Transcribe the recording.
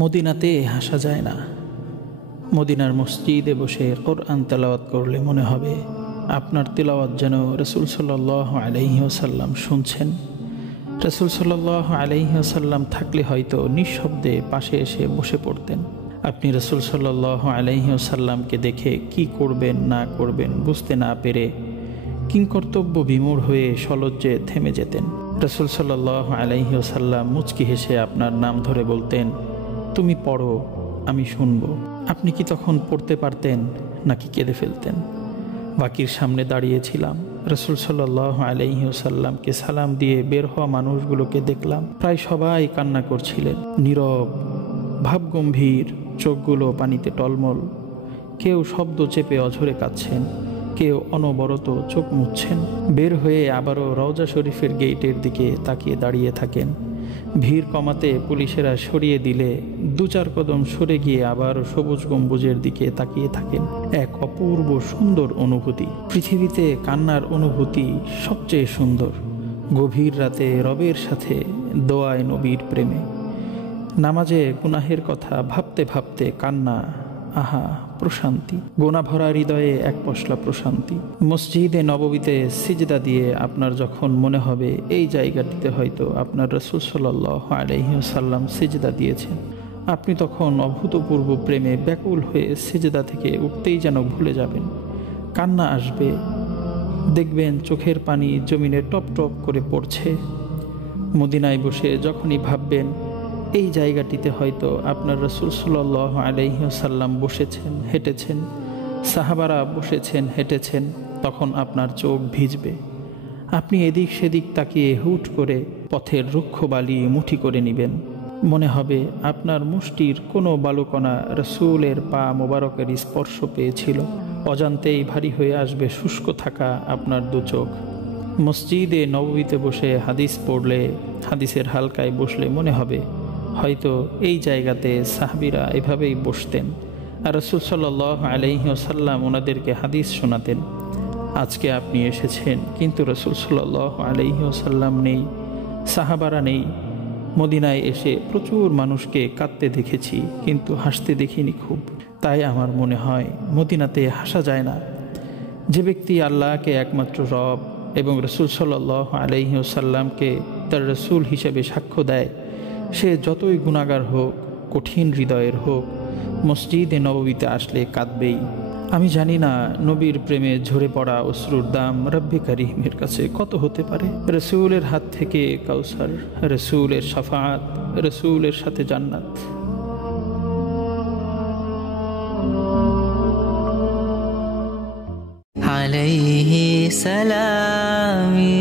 মদিনাতে হাসা যায় না। মদিনার মসজিদে বসে কোরআন তেলাওয়াত করলে মনে হবে আপনার তেলাওয়াত যেন রাসূল সাল্লাল্লাহু আলাইহি ওয়াসাল্লাম শুনছেন। রাসূল সাল্লাল্লাহু আলাইহি ওয়াসাল্লাম থাকলে হয়তো নিঃশব্দে পাশে এসে বসে পড়তেন। আপনি রাসূল সাল্লাল্লাহু আলাইহি ওয়াসাল্লামকে দেখে কি করবেন না করবেন বুঝতে না পেরে কিংকর্তব্য বিমূঢ় হয়ে সলজ্জে থেমে যেতেন। রাসূল সাল্লাল্লাহু আলাইহি ওয়াসাল্লাম মুচকি হেসে আপনার নাম ধরে বলতেন, তুমি পড়ো, আমি শুনব। আপনি কি তখন পড়তে পারতেন নাকি কেঁদে ফেলতেন? বাকির সামনে দাঁড়িয়েছিলাম। রাসূল সাল্লাল্লাহু আলাইহি ওয়াসাল্লামকে সালাম দিয়ে বের হওয়া মানুষগুলোকে দেখলাম, প্রায় সবাই কান্না করছিলেন, নীরব, ভাবগম্ভীর, চোখগুলো পানিতে টলমল। কেউ শব্দ চেপে অঝরে কাঁদছেন, কেউ অনবরত চোখ মুছছেন। বের হয়ে আবারও রওজা শরীফের গেটের দিকে তাকিয়ে দাঁড়িয়ে থাকেন। ভিড় কমাতে পুলিশেরা সরিয়ে দিলে দু চার কদম সরে গিয়ে আবার সবুজ গম্বুজের দিকে তাকিয়ে থাকেন। এক অপূর্ব সুন্দর অনুভূতি। পৃথিবীতে কান্নার অনুভূতি সবচেয়ে সুন্দর। গভীর রাতে রবের সাথে দোয়ায় নবীর প্রেমে, নামাজে গুনাহের কথা ভাবতে ভাবতে কান্না, আহা প্রশান্তি। গোনা ভরা হৃদয়ে এক পশলা প্রশান্তি। মসজিদে নববীতে সিজদা দিয়ে আপনার যখন মনে হবে এই জায়গাটিতে হয়তো আপনার রাসূল সাল্লাল্লাহু আলাইহি ওয়াসাল্লাম সিজদা দিয়েছেন, আপনি তখন অভূতপূর্ব প্রেমে ব্যাকুল হয়ে সিজদা থেকে উঠতেই যেন ভুলে যাবেন। কান্না আসবে, দেখবেন চোখের পানি জমিনে টপ টপ করে পড়ছে। মদিনায় বসে যখনই ভাববেন এই জায়গাটিতে হয়তো আপনার রাসূল সাল্লাল্লাহু আলাইহি ওয়াসাল্লাম বসেছেন, হেঁটেছেন, সাহাবারা বসেছেন, হেঁটেছেন, তখন আপনার চোখ ভিজবে। আপনি এদিক সেদিক তাকিয়ে হুট করে পথের রুক্ষ বালি মুঠি করে নেবেন। মনে হবে আপনার মুষ্টির কোনো বালুকণা রাসূলের পা মোবারকের স্পর্শ পেয়েছিল। অজান্তেই ভারী হয়ে আসবে শুষ্ক থাকা আপনার দু চোখ। মসজিদে নববীতে বসে হাদিস পড়লে, হাদিসের হালকায় বসলে মনে হবে হয়তো এই জায়গাতে সাহাবীরা এভাবেই বসতেন আর রাসূল সাল্লাল্লাহু আলাইহি ওয়াসাল্লাম ওনাদেরকে হাদিস শোনাতেন। আজকে আপনি এসেছেন কিন্তু রাসূল সাল্লাল্লাহু আলাইহি ওয়াসাল্লাম নেই, সাহাবারা নেই। মদিনায় এসে প্রচুর মানুষকে কাঁদতে দেখেছি কিন্তু হাসতে দেখিনি খুব। তাই আমার মনে হয় মদিনাতে হাসা যায় না। যে ব্যক্তি আল্লাহকে একমাত্র রব এবং রাসূল সাল্লাল্লাহু আলাইহি ওয়াসাল্লামকে তার রাসূল হিসেবে সাক্ষ্য দেয়, সে যতই গুনাহগার হোক, কঠিন হৃদয়ের হোক, মসজিদে নববীতে আসলে কাঁদবেই। আমি জানি না নবীর প্রেমে ঝরে পড়া অশ্রুর দাম রব্বে কারীমের কাছে কত হতে পারে। রাসূলের হাত থেকে কাউসার, রাসূলের শাফাআত, রাসূলের সাথে জান্নাত। আলাইহি সালামি